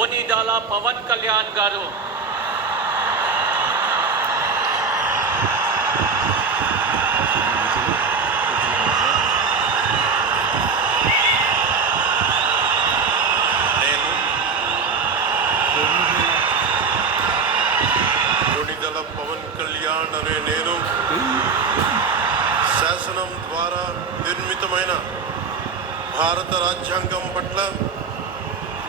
కొనిదెల పవన్ కళ్యాణ్ గారు కొనిదెల పవన్ కళ్యాణ్ అనే నేను శాసనం ద్వారా నిర్మితమైన భారత రాజ్యాంగం పట్ల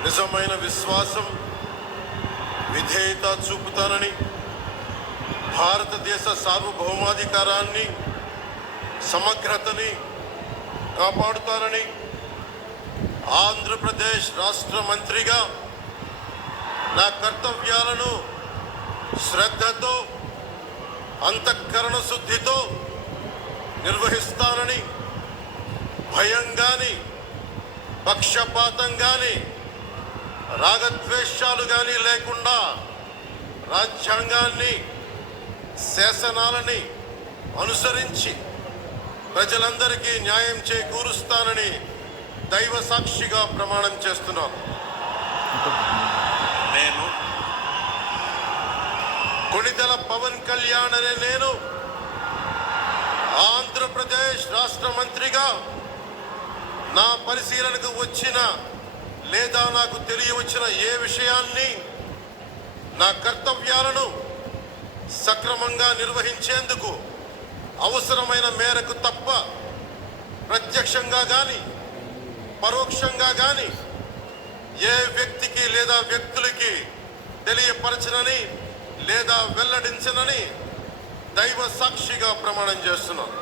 నిజమైన విశ్వాసం విధేయత చూపుతానని, భారతదేశ సార్వభౌమాధికారాన్ని సమగ్రతని కాపాడుతానని, ఆంధ్రప్రదేశ్ రాష్ట్ర మంత్రిగా నా కర్తవ్యాలను శ్రద్ధతో అంతఃకరణ శుద్ధితో నిర్వహిస్తానని, భయం కానీ పక్షపాతం కానీ రాగద్వేషాలు కానీ లేకుండా రాజ్యాంగాన్ని శాసనాలని అనుసరించి ప్రజలందరికీ న్యాయం చేకూరుస్తానని దైవ సాక్షిగా ప్రమాణం చేస్తున్నాను. నేను కొనిదెల పవన్ కళ్యాణ్ అనే నేను ఆంధ్రప్రదేశ్ రాష్ట్ర మంత్రిగా నా పరిశీలనకు వచ్చిన లేదా నాకు తెలియవచ్చిన ఏ విషయాన్ని నా కర్తవ్యాలను సక్రమంగా నిర్వహించేందుకు అవసరమైన మేరకు తప్ప ప్రత్యక్షంగా కానీ పరోక్షంగా కానీ ఏ వ్యక్తికి లేదా వ్యక్తులకి తెలియపరచనని లేదా వెల్లడించనని దైవ సాక్షిగా ప్రమాణం చేస్తున్నాను.